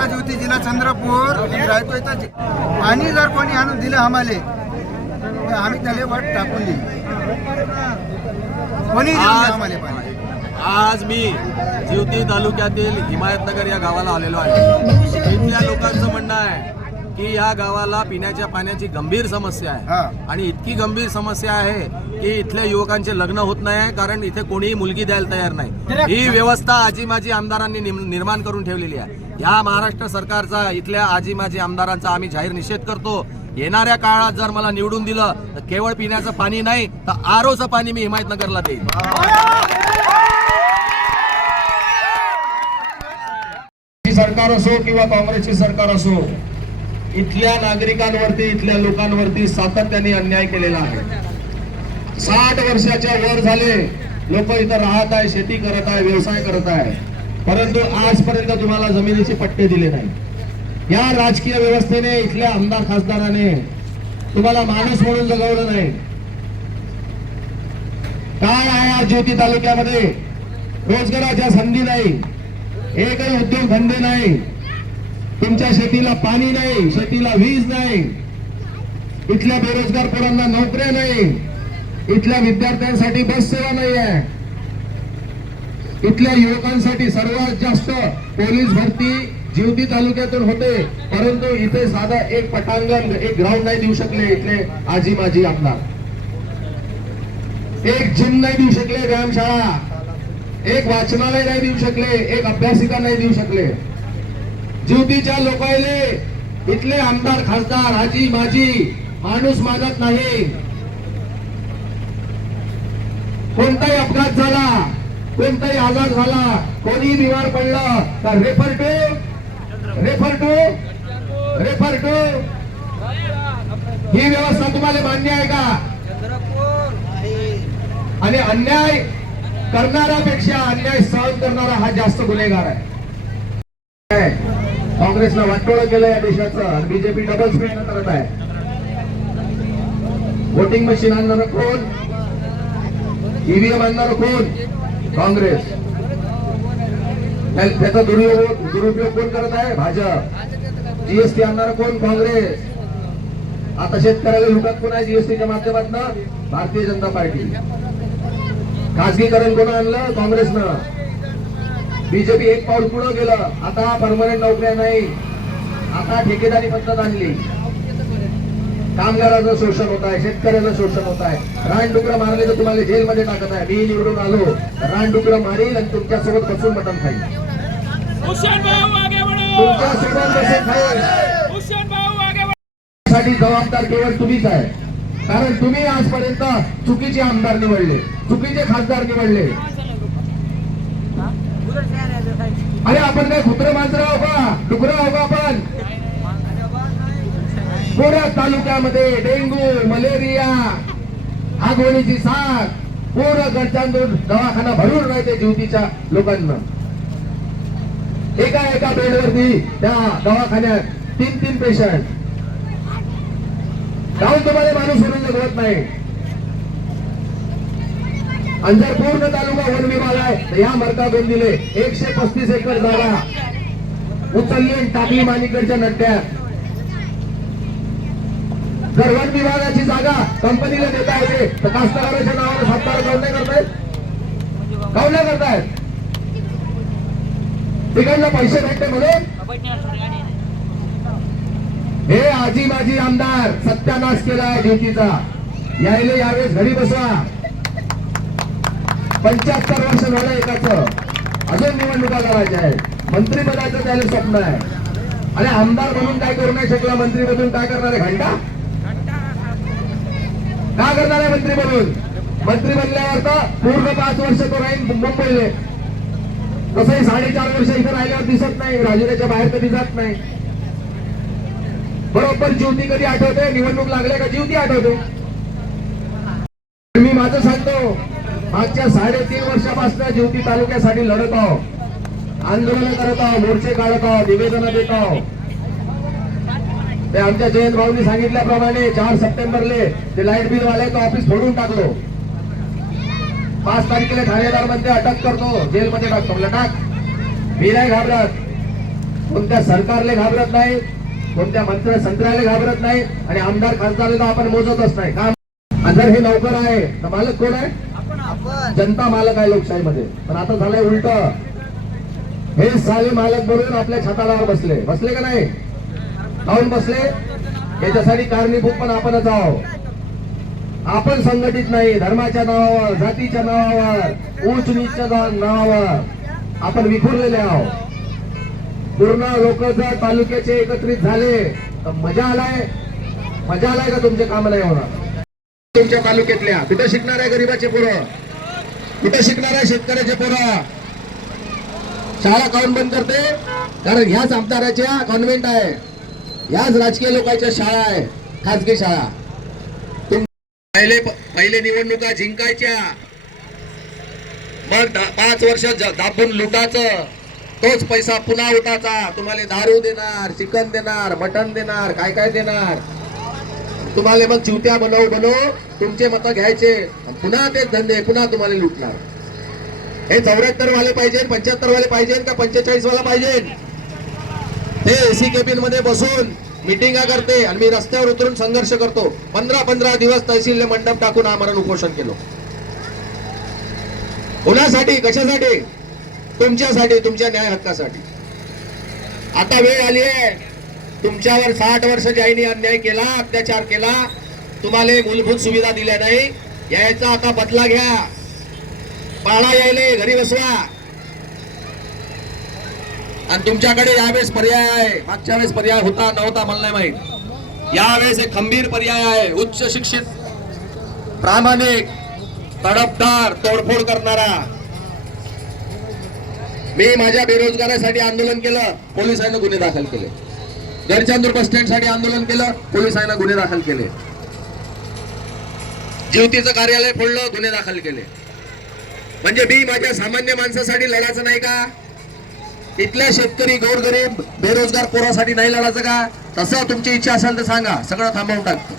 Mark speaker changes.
Speaker 1: तालुका ज्योती जिल्हा चंद्रपूर राहतो इथं. पाणी जर कोणी आणून दिलं आम्हाला तर आम्ही त्याला वाट टाकून देऊ. कोणी आम्हाला पाणी.
Speaker 2: आज मी जिवती तालुक्यातील हिमायतनगर या गावाला आलेलो आहे. इथल्या लोकांचं म्हणणं आहे की या गावाला पिण्याच्या पाण्याची गंभीर समस्या. आहे. आणि इतकी गंभीर समस्या आहे की इथल्या युवकांचे लग्न होत नाही कारण इथे कोणीही मुलगी द्यायला तयार नाही. ही व्यवस्था आजी माजी आमदारांनी निर्माण करून ठेवलेली आहे. या महाराष्ट्र सरकारचा इथल्या आजी माजी आमदारांचा आम्ही जाहीर निषेध करतो. येणाऱ्या काळात जर मला निवडून दिलं तर केवळ पिण्याचं पाणी नाही तर आरोचं पाणी मी हिमायतनगरला देईन.
Speaker 3: सरकार असो किंवा काँग्रेसची सरकार असो इथल्या नागरिकांवरती इथल्या लोकांवरती सातत्याने अन्याय केलेला आहे. साठ वर्षाच्या वर झाले लोक इथं राहत आहे शेती करत आहे व्यवसाय करत आहे. परंतु आजपर्यंत तुम्हाला जमिनीचे पट्टे दिले नाही. या राजकीय व्यवस्थेने इथल्या आमदार खासदाराने तुम्हाला माणूस म्हणून जगवलं नाही. काय आहे आज ज्योती तालुक्यामध्ये? रोजगाराच्या संधी नाही. एकही उद्योगधंदे नाही. तुमच्या शेतीला पाणी नाही शेतीला वीज नाही. इथल्या बेरोजगार पोरांना नोकऱ्या नाही. इथल्या विद्यार्थ्यांसाठी बस सेवा नाही आहे. इथल्या युवकांसाठी सर्वात जास्त पोलीस भरती जिवती तालुक्यातून होते. परंतु इथे साधा एक पटांगण एक ग्राउंड नाही देऊ शकले इथले आजी माजी आमदार. एक जिम नाही देऊ शकले व्यायामशाळा. एक वाचनालय नाही देऊ शकले एक अभ्यासिका नाही देऊ शकले. ज्योतीच्या लोकायले इथले आमदार खासदार आजी माजी माणूस मागत नाही. कोणताही अपघात झाला कोणताही आजार झाला कोणी बिमार पडला तर refer to refer to refer to ही व्यवस्था तुम्हाला मान्य आहे का? आणि अन्याय करणाऱ्यापेक्षा अन्याय सहन करणारा हा जास्त गुन्हेगार आहे. काँग्रेसनं वाटोळं केलं या देशाचं बीजेपी डबल स्पीड करत आहे. वोटिंग मशीन आणणार कोण? ईव्हीएम आणणार कोण? काँग्रेस. त्याचा दुरुपयोग दुरुपयोग कोण करत आहे? भाजप. जीएसटी आणणार कोण? काँग्रेस. आता शेतकऱ्याला लुटात कोण आहे जीएसटीच्या माध्यमातून? भारतीय जनता पार्टी. खासगीकरण कोण आणलं? काँग्रेसनं. बीजेपी एक पाऊल पुढे गेलं. आता परमनंट नोकऱ्या नाही. आता ठेकेदारी पद्धत आणली. कामगाराचं शोषण होत आहे शेतकऱ्याचं शोषण होत आहे. रानडुकरं मारले तर तुम्हाला जेलमध्ये टाकत आहे. मी निवडून आलो. रानडुकरं मारील आणि तुमच्यासोबत बसून मटण खाईल तुमच्यासोबत बसून साठी जबाबदार केवळ तुम्हीच आहे. कारण तुम्ही आजपर्यंत चुकीचे आमदार निवडले. चुकीचे खासदार निवडले. अरे आपण काय कुत्र मांजर आहो का? डुकर आहो का आपण? पुऱ्या तालुक्यामध्ये डेंगू मलेरिया आगवणीची साथ पूर्ण गरजांतून दवाखाना भरून राहते ज्योतीच्या लोकांना. एका एका बेडवरती त्या दवाखान्यात तीन तीन पेशंट जाऊन तुम्हाला माणूस म्हणून जगवत नाही. आणि जर पूर्ण तालुका वन विभाग आहे तर या मरका दोन दिले एकशे पस्तीस एकर जागा. उचलली टाकली मानिकडच्या नट्ट्यात. जर वन विभागाची जागा कंपनीला देता येते तर कास्तकाराच्या नावाने सातबारा काऊन नाही करतायत? काऊन नाही करतायत? तिकडला पैसे भेटते म्हणून? हे आजी माजी आमदार सत्यानाश केलाय ज्योतीचा यायले यावेळेस घरी बसवा पंच्याहत्तर वर्ष झालं एकाच. अजून निवडणुका लढायच्या आहेत. मंत्रीपदाचं त्याला स्वप्न आहे. आणि आमदार म्हणून काय करू नाही शकला मंत्री काय करणार आहे? घंटा? का करणार आहे मंत्री म्हणून मंत्री बनल्यावर तर पूर्ण पाच वर्ष तो राहील मुंबईले. तसंही साडेचार वर्ष इथं राहिल्यावर दिसत नाही. राजुऱ्याच्या बाहेर कधी जात नाही. बरोबर ज्योती कधी आठवते? निवडणूक लागल्या का ज्योती आठवते? मी माझं सांगतो मागच्या साडेतीन वर्षापासून ज्योती तालुक्यासाठी लढत आहो आंदोलन करत आहो मोर्चे काढत आहो निवेदन देत आहो ते आमच्या जयंत भाऊनी सांगितल्याप्रमाणे चार सप्टेंबरले ते लाइट बिल वाल्याचं ऑफिस फोडून टाकलो. पाच तारखेला ठाणेदारमध्ये अटक करतो जेलमध्ये टाकतो. म्हणजे टाक. मी नाही घाबरत. कोणत्या सरकारले घाबरत नाही कोणत्या मंत्र संत्र्याला घाबरत नाही आणि आमदार खासदारला तर आपण मोजतच नाही. का जर हे नौकर आहे. तर मालक कोण आहे? जनता मालक आहे लोकशाहीमध्ये. पण आता झालंय उलट. हे साले मालक बनवून आपल्या छताडावर बसले. बसले का नाही? काऊन बसले. याच्यासाठी कारणीभूत पण आपणच आहोत. आपण संघटित नाही धर्माच्या नावावर जातीच्या नावावर ऊंच नीचच्या नावावर आपण विखुरलेले आहोत. पूर्ण लोक जर तालुक्याचे एकत्रित झाले तर मजा आलाय. मजा आलाय का तुमचे काम नाही होणार तुमच्या तालुक्यातल्या तिथं शिकणार आहे गरीबाचे पोरं. तिथं शिकणार आहे शेतकऱ्याचे पोरं. शाळा काउन बंद करते? कारण ह्याच आमदाराच्या कॉन्व्हेंट आहे. याच राजकीय लोकांच्या शाळा आहे खाजगी शाळा. पहिले पहिले निवडणुका जिंकायच्या. मग पाच वर्ष दाबून लुटाचं तोच पैसा पुन्हा उठाचा तुम्हाला दारू देणार चिकन देणार मटण देणार काय काय देणार? तुम्हाला मग चिवत्या बनव बनव तुमचे मत घ्यायचे. पुन्हा तेच धंदे पुन्हा तुम्हाला लुटणार. हे चौऱ्याहत्तर वाले पाहिजे पंच्याहत्तर वाले पाहिजे का पंचेचाळीस वाला पाहिजे ते एसी केबिनमध्ये बसून मिटिंगा करते आणि मी रस्त्यावर उतरून संघर्ष करतो. पंधरा पंधरा दिवस तहसील मंडप टाकून आम्हाला उपोषण केलं. कोणासाठी? कशासाठी? तुमच्यासाठी तुमच्या न्याय हक्कासाठी. आता वेळ आली आहे. तुमच्यावर साठ वर्ष ज्यांनी अन्याय केला अत्याचार केला तुम्हाला मूलभूत सुविधा दिल्या नाही. याचा आता बदला घ्या. पाळा यायले घरी बसवा. आणि तुमच्याकडे यावेळेस पर्याय आहे. मागच्या वेळेस पर्याय होता नव्हता मला नाही माहीत. यावेळेस एक खंबीर पर्याय आहे. उच्च शिक्षित प्रामाणिक तडफदार तोडफोड करणारा. मी माझ्या बेरोजगारासाठी आंदोलन केलं पोलिसांनी गुन्हे दाखल केले. गडचांदूर बस स्टँडसाठी आंदोलन केलं पोलिसांना गुन्हे दाखल केले. ज्योतीचं कार्यालय फोडलं गुन्हे दाखल केले. म्हणजे मी माझ्या सामान्य माणसासाठी लढायचं नाही का? इथल्या शेतकरी गोरगरीब बेरोजगार पोरासाठी नाही लढायचं का? तसं तुमची इच्छा असेल तर सांगा. सगळं थांबवून टाकतो.